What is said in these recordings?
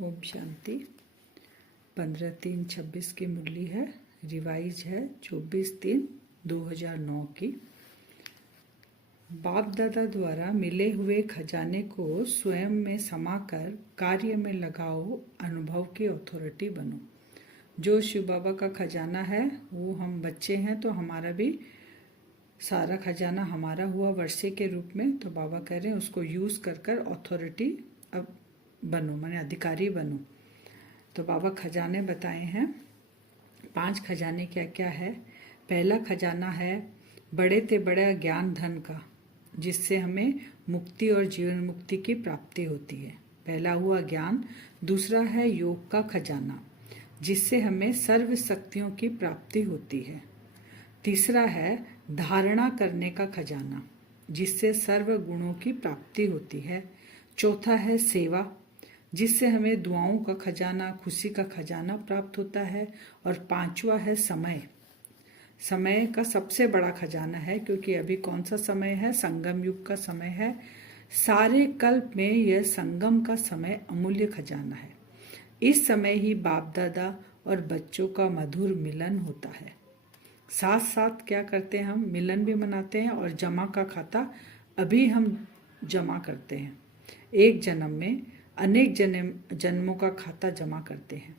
ओम शांति। 15/3/26 की मुरली है, रिवाइज है 24/3/2009 की। बाप दादा द्वारा मिले हुए खजाने को स्वयं में समाकर कार्य में लगाओ, अनुभव की अथॉरिटी बनो। जो शिव बाबा का खजाना है वो हम बच्चे हैं, तो हमारा भी सारा खजाना हमारा हुआ वर्षे के रूप में। तो बाबा कह रहे हैं उसको यूज कर कर अथॉरिटी अब बनो, माने अधिकारी बनो। तो बाबा खजाने बताए हैं। 5 खजाने क्या क्या है। पहला खजाना है बड़े ते बड़ा ज्ञान धन का, जिससे हमें मुक्ति और जीवन मुक्ति की प्राप्ति होती है। पहला हुआ ज्ञान। दूसरा है योग का खजाना, जिससे हमें सर्व शक्तियों की प्राप्ति होती है। तीसरा है धारणा करने का खजाना, जिससे सर्व गुणों की प्राप्ति होती है। चौथा है सेवा, जिससे हमें दुआओं का खजाना, खुशी का खजाना प्राप्त होता है। और 5वां है समय। समय का सबसे बड़ा खजाना है, क्योंकि अभी कौन सा समय है? संगम युग का समय है। सारे कल्प में यह संगम का समय अमूल्य खजाना है। इस समय ही बाप दादा और बच्चों का मधुर मिलन होता है। साथ साथ क्या करते हैं, हम मिलन भी मनाते हैं और जमा का खाता अभी हम जमा करते हैं। एक जन्म में अनेक जन्मों का खाता जमा करते हैं।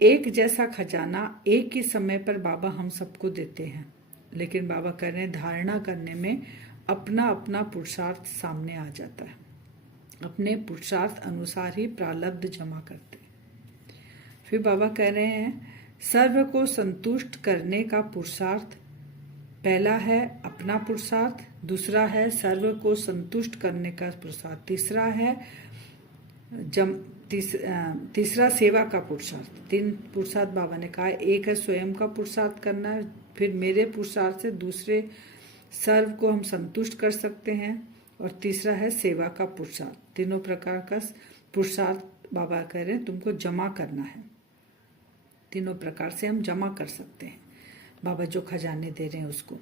एक जैसा खजाना एक ही समय पर बाबा हम सबको देते हैं, लेकिन बाबा कह रहे हैं धारणा करने में अपना अपना पुरुषार्थ सामने आ जाता है। अपने पुरुषार्थ अनुसार ही प्रारब्ध जमा करते हैं। फिर बाबा कह रहे हैं सर्व को संतुष्ट करने का पुरुषार्थ। पहला है अपना पुरुषार्थ, दूसरा है सर्व को संतुष्ट करने का पुरुषार्थ, तीसरा है तीसरा सेवा का पुरुषार्थ। 3 पुरुषार्थ बाबा ने कहा। एक है स्वयं का पुरुषार्थ करना, फिर मेरे पुरुषार्थ से दूसरे सर्व को हम संतुष्ट कर सकते हैं, और तीसरा है सेवा का पुरुषार्थ। तीनों प्रकार का पुरुषार्थ बाबा कह रहे हैं तुमको जमा करना है। तीनों प्रकार से हम जमा कर सकते हैं, बाबा जो खजाने दे रहे हैं उसको।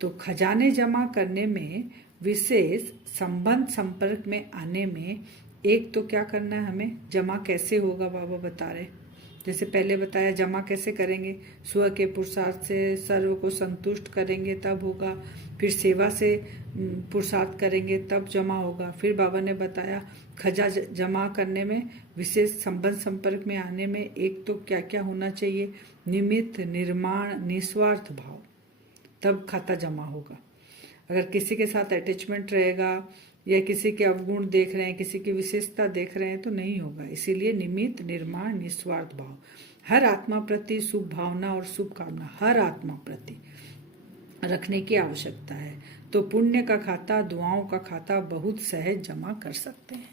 तो खजाने जमा करने में विशेष संबंध संपर्क में आने में एक तो क्या करना है, हमें जमा कैसे होगा बाबा बता रहे। जैसे पहले बताया जमा कैसे करेंगे, स्व के पुरुषार्थ से सर्व को संतुष्ट करेंगे तब होगा। फिर सेवा से पुरुषार्थ करेंगे तब जमा होगा। फिर बाबा ने बताया खजा जमा करने में विशेष संबंध संपर्क में आने में एक तो क्या क्या होना चाहिए, निमित्त, निर्माण, निस्वार्थ भाव, तब खाता जमा होगा। अगर किसी के साथ अटैचमेंट रहेगा या किसी के अवगुण देख रहे हैं, किसी की विशेषता देख रहे हैं, तो नहीं होगा। इसीलिए निमित्त, निर्माण, निस्वार्थ भाव, हर आत्मा प्रति शुभ भावना और शुभकामना हर आत्मा प्रति रखने की आवश्यकता है। तो पुण्य का खाता, दुआओं का खाता बहुत सहज जमा कर सकते हैं।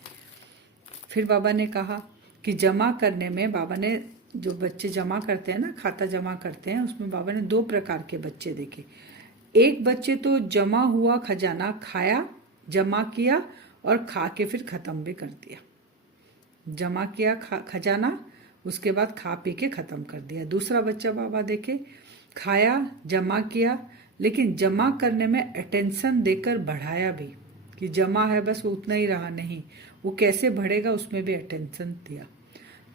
फिर बाबा ने कहा कि जमा करने में बाबा ने जो बच्चे जमा करते हैं ना, खाता जमा करते हैं, उसमें बाबा ने 2 प्रकार के बच्चे देखे। एक बच्चे तो जमा हुआ खजाना खाया, जमा किया और खा के फिर खत्म भी कर दिया। जमा किया खजाना, उसके बाद खा पी के खत्म कर दिया। दूसरा बच्चा बाबा देखे, खाया, जमा किया, लेकिन जमा करने में अटेंशन देकर बढ़ाया भी, कि जमा है बस वो उतना ही रहा, नहीं, वो कैसे बढ़ेगा उसमें भी अटेंशन दिया।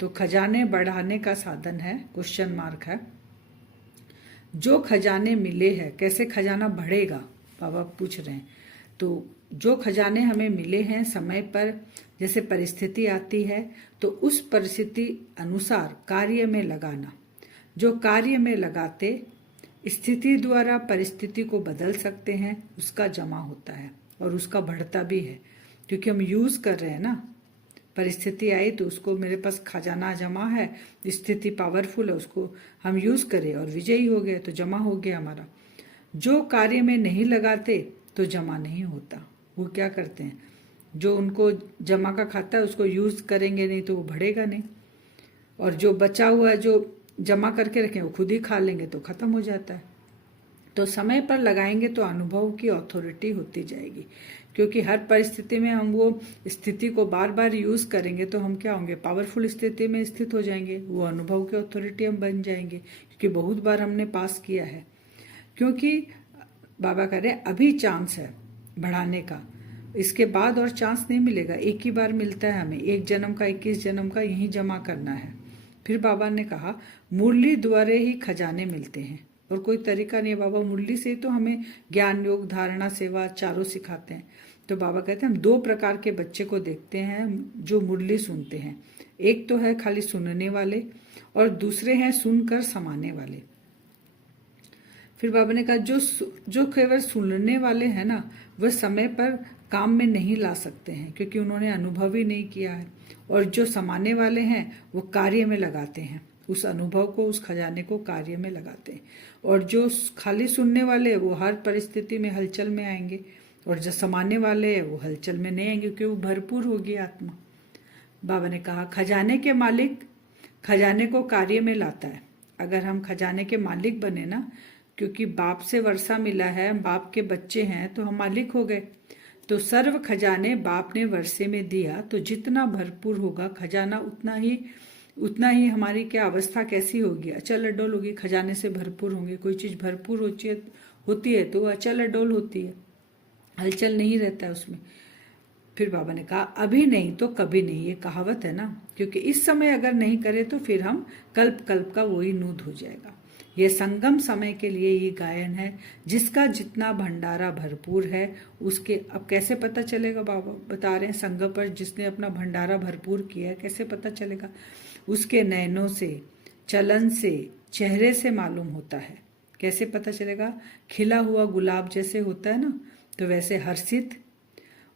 तो खजाने बढ़ाने का साधन है, क्वेश्चन मार्क है। जो खजाने मिले हैं, कैसे खजाना बढ़ेगा बाबा पूछ रहे हैं। तो जो खजाने हमें मिले हैं समय पर, जैसे परिस्थिति आती है तो उस परिस्थिति अनुसार कार्य में लगाना। जो कार्य में लगाते स्थिति द्वारा परिस्थिति को बदल सकते हैं, उसका जमा होता है और उसका बढ़ता भी है, क्योंकि हम यूज कर रहे हैं ना। परिस्थिति आई तो उसको, मेरे पास खजाना जमा है, स्थिति पावरफुल है, उसको हम यूज करें और विजयी हो गए तो जमा हो गया हमारा। जो कार्य में नहीं लगाते तो जमा नहीं होता। वो क्या करते हैं, जो उनको जमा का खाता है उसको यूज करेंगे नहीं तो वो बढ़ेगा नहीं, और जो बचा हुआ जो जमा करके रखें वो खुद ही खा लेंगे तो खत्म हो जाता है। तो समय पर लगाएंगे तो अनुभव की अथॉरिटी होती जाएगी, क्योंकि हर परिस्थिति में हम वो स्थिति को बार बार यूज करेंगे तो हम क्या होंगे, पावरफुल स्थिति में स्थित हो जाएंगे। वो अनुभव की अथॉरिटी हम बन जाएंगे, क्योंकि बहुत बार हमने पास किया है। क्योंकि बाबा कह रहे हैं अभी चांस है बढ़ाने का, इसके बाद और चांस नहीं मिलेगा, एक ही बार मिलता है हमें, एक जन्म का 21 जन्म का यहीं जमा करना है। फिर बाबा ने कहा मुरली द्वारे ही खजाने मिलते हैं और कोई तरीका नहीं है बाबा, मुरली से ही तो हमें ज्ञान योग धारणा सेवा चारों सिखाते हैं। तो बाबा कहते हैं हम दो प्रकार के बच्चे को देखते हैं जो मुरली सुनते हैं, एक तो है खाली सुनने वाले और दूसरे हैं सुनकर समाने वाले। फिर बाबा ने कहा जो केवल सुनने वाले हैं ना, वह समय पर काम में नहीं ला सकते हैं क्योंकि उन्होंने अनुभव ही नहीं किया है, और जो समाने वाले हैं वो कार्य में लगाते हैं, उस अनुभव को, उस खजाने को कार्य में लगाते हैं। और जो खाली सुनने वाले वो हर परिस्थिति में हलचल में आएंगे, और जो समाने वाले हैं वो हलचल में नहीं आएंगे क्योंकि वो भरपूर होगी आत्मा। बाबा ने कहा खजाने के मालिक खजाने को कार्य में लाता है। अगर हम खजाने के मालिक बने ना, क्योंकि बाप से वर्षा मिला है, बाप के बच्चे हैं, तो हम मालिक हो गए। तो सर्व खजाने बाप ने वर्षे में दिया, तो जितना भरपूर होगा खजाना उतना ही हमारी क्या अवस्था कैसी होगी, अचल अडोल होगी, खजाने से भरपूर होंगे। कोई चीज भरपूर होती है तो अचल अडोल होती है, हलचल नहीं रहता है उसमें। फिर बाबा ने कहा अभी नहीं तो कभी नहीं, ये कहावत है ना, क्योंकि इस समय अगर नहीं करे तो फिर हम कल्प कल्प का वही नूद हो जाएगा। ये संगम समय के लिए ये गायन है, जिसका जितना भंडारा भरपूर है उसके। अब कैसे पता चलेगा, बाबा बता रहे हैं संगम पर जिसने अपना भंडारा भरपूर किया है कैसे पता चलेगा, उसके नयनों से, चलन से, चेहरे से मालूम होता है। कैसे पता चलेगा, खिला हुआ गुलाब जैसे होता है ना, तो वैसे हर्षित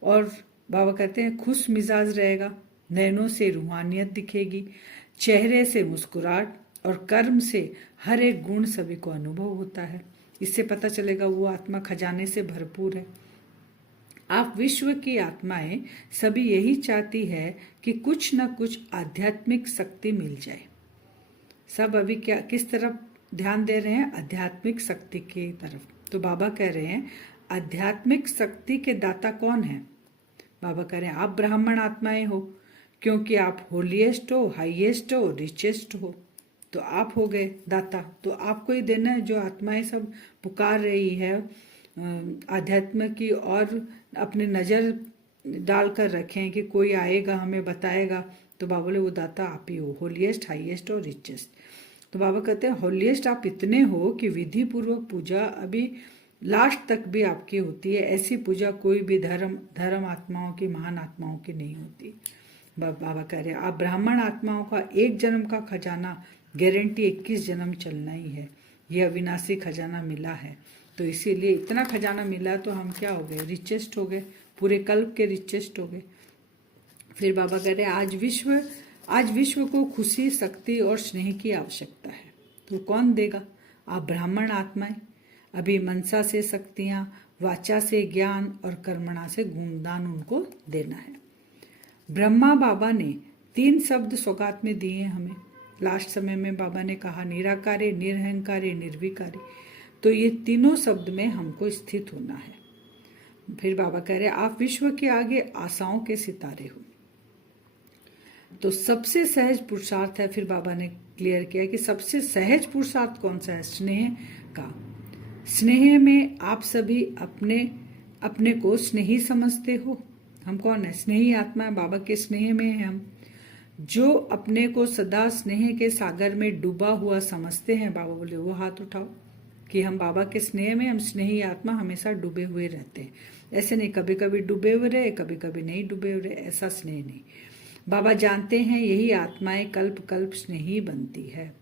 और बाबा कहते हैं खुश मिजाज रहेगा, नैनों से रूहानियत दिखेगी, चेहरे से मुस्कुराहट और कर्म से हर एक गुण सभी को अनुभव होता है। इससे पता चलेगा वो आत्मा खजाने से भरपूर है। आप विश्व की आत्माएं सभी यही चाहती है कि कुछ न कुछ आध्यात्मिक शक्ति मिल जाए। सब अभी क्या किस तरफ ध्यान दे रहे हैं, आध्यात्मिक शक्ति की तरफ। तो बाबा कह रहे हैं आध्यात्मिक शक्ति के दाता कौन है। बाबा कह रहे हैं आप ब्राह्मण आत्माएं हो, क्योंकि आप होलीएस्ट हो, हाईएस्ट हो, रिचेस्ट हो, तो आप हो गए दाता। तो आपको ही देना है। जो आत्माएं सब पुकार रही है आध्यात्म की, और अपने नजर डालकर रखें कि कोई आएगा हमें बताएगा, तो बाबा बोले वो दाता आप ही हो, होलीएस्ट, हाईएस्ट और रिचेस्ट। तो बाबा कहते हैं होलीएस्ट आप इतने हो कि विधि पूर्वक पूजा अभी लास्ट तक भी आपकी होती है। ऐसी पूजा कोई भी धर्म आत्माओं की, महान आत्माओं की नहीं होती। बाबा कह रहे हैं आप ब्राह्मण आत्माओं का एक जन्म का खजाना गारंटी 21 जन्म चलना ही है। यह अविनाशी खजाना मिला है, तो इसीलिए इतना खजाना मिला तो हम क्या हो गए, रिचेस्ट हो गए, पूरे कल्प के रिचेस्ट हो गए। फिर बाबा कह रहे हैं आज विश्व को खुशी, शक्ति और स्नेह की आवश्यकता है, तो कौन देगा, आप ब्राह्मण आत्माएं। अभी मनसा से शक्तियां, वाचा से ज्ञान और कर्मणा से गुणदान उनको देना है। ब्रह्मा बाबा ने 3 शब्द सौगात में दिए हमें। लास्ट समय में बाबा ने कहा निराकारी, निरहंकारी, निर्विकारी, तो ये तीनों शब्द में हमको स्थित होना है। फिर बाबा कह रहे आप विश्व के आगे आशाओं के सितारे हो, तो सबसे सहज पुरुषार्थ है। फिर बाबा ने क्लियर किया कि सबसे सहज पुरुषार्थ कौन सा है, स्नेह का। स्नेह में आप सभी अपने को स्नेही समझते हो। हम कौन है, स्नेही आत्मा है, बाबा के स्नेह में है हम। जो अपने को सदा स्नेह के सागर में डूबा हुआ समझते हैं, बाबा बोले वो हाथ उठाओ कि हम बाबा के स्नेह में, हम स्नेही आत्मा हमेशा डूबे हुए रहते हैं। ऐसे नहीं कभी कभी डूबे हुए रहे, कभी कभी नहीं डूबे हुए रहे, ऐसा स्नेह नहीं। बाबा जानते हैं यही आत्माएं कल्प कल्प स्नेही बनती है।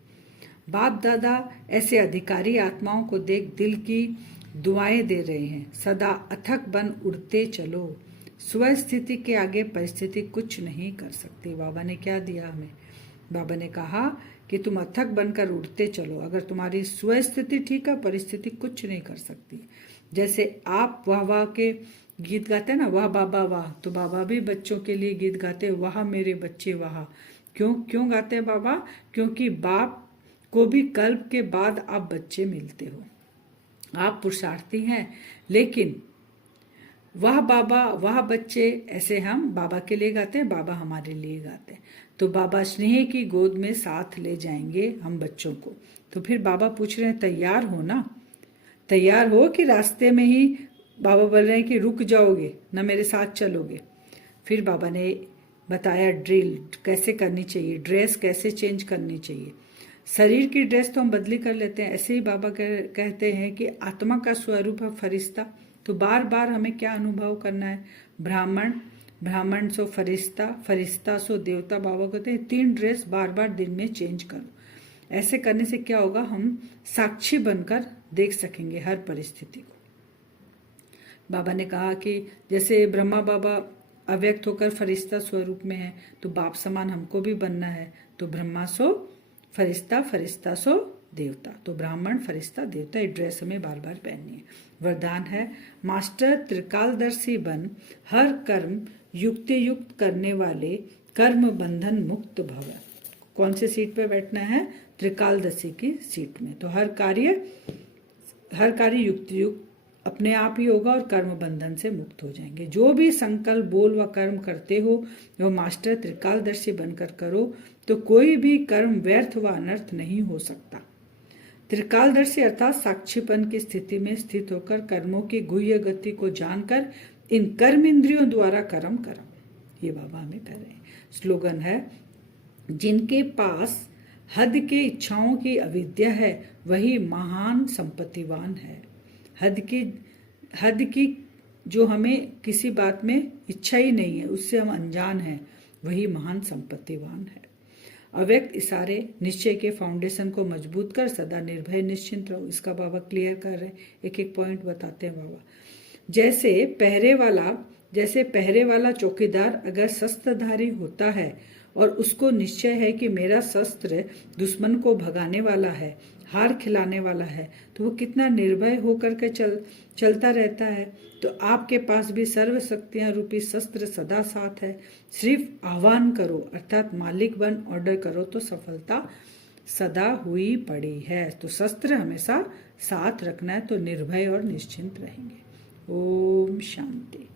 बाप दादा ऐसे अधिकारी आत्माओं को देख दिल की दुआएं दे रहे हैं, सदा अथक बन उड़ते चलो, स्वस्थिति के आगे परिस्थिति कुछ नहीं कर सकती। बाबा ने क्या दिया हमें, बाबा ने कहा कि तुम अथक बनकर उड़ते चलो। अगर तुम्हारी स्वस्थिति ठीक है, परिस्थिति कुछ नहीं कर सकती। जैसे आप वाह वाह के गीत गाते हैं ना, वाह बाबा वाह, तो बाबा भी बच्चों के लिए गीत गाते, वाह मेरे बच्चे वाह। क्यों गाते हैं बाबा, क्योंकि बाप को भी कल्प के बाद आप बच्चे मिलते हो, आप पुरुषार्थी हैं, लेकिन वाह बाबा वाह बच्चे ऐसे हम बाबा के लिए गाते हैं, बाबा हमारे लिए गाते हैं। तो बाबा स्नेह की गोद में साथ ले जाएंगे हम बच्चों को। तो फिर बाबा पूछ रहे हैं तैयार हो ना, तैयार हो कि रास्ते में ही बाबा बोल रहे हैं कि रुक जाओगे ना, मेरे साथ चलोगे। फिर बाबा ने बताया ड्रिल कैसे करनी चाहिए, ड्रेस कैसे चेंज करनी चाहिए। शरीर की ड्रेस तो हम बदली कर लेते हैं, ऐसे ही बाबा कहते हैं कि आत्मा का स्वरूप है फरिश्ता। तो बार बार हमें क्या अनुभव करना है, ब्राह्मण, ब्राह्मण सो फरिश्ता, फरिश्ता सो देवता। बाबा कहते हैं 3 ड्रेस बार बार दिन में चेंज करो। ऐसे करने से क्या होगा, हम साक्षी बनकर देख सकेंगे हर परिस्थिति को। बाबा ने कहा कि जैसे ब्रह्मा बाबा अव्यक्त होकर फरिश्ता स्वरूप में है, तो बाप समान हमको भी बनना है। तो ब्रह्मा सो फरिश्ता, फरिश्ता सो देवता। तो ब्राह्मण, फरिश्ता, देवता, ये ड्रेस हमें बार बार पहननी है। वरदान है, मास्टर त्रिकालदर्शी बन, हर कर्म युक्ति युक्त करने वाले, कर्म बंधन मुक्त भव। कौन से सीट पे बैठना है, त्रिकालदर्शी की सीट में। तो हर कार्य युक्ति युक्त अपने आप ही होगा और कर्म बंधन से मुक्त हो जाएंगे। जो भी संकल्प, बोल व कर्म करते हो वो मास्टर त्रिकालदर्शी बनकर करो, तो कोई भी कर्म व्यर्थ व अनर्थ नहीं हो सकता। त्रिकालदर्शी अर्थात साक्षीपन की स्थिति में स्थित होकर कर्मों की गुह्य गति को जानकर इन कर्म इंद्रियों द्वारा कर्म करो। ये बाबा हमें कह रहे हैं। स्लोगन है, जिनके पास हद के इच्छाओं की अविद्या है वही महान संपत्तिवान है। हद की जो हमें किसी बात में इच्छा ही नहीं है, उससे हम अनजान हैं, वही महान संपत्तिवान है। अव्यक्त इशारे निश्चय के फाउंडेशन को मजबूत कर सदा निर्भय निश्चिंत रहो। इसका बाबा क्लियर कर रहे हैं, एक एक पॉइंट बताते हैं बाबा। जैसे पहरे वाला चौकीदार अगर शस्त्रधारी होता है और उसको निश्चय है कि मेरा शस्त्र दुश्मन को भगाने वाला है, हार खिलाने वाला है, तो वो कितना निर्भय होकर के चलता रहता है। तो आपके पास भी सर्व शक्तियां रूपी शस्त्र सदा साथ है। सिर्फ आह्वान करो अर्थात मालिक बन ऑर्डर करो तो सफलता सदा हुई पड़ी है। तो शस्त्र हमेशा साथ रखना है, तो निर्भय और निश्चिंत रहेंगे। ओम शांति।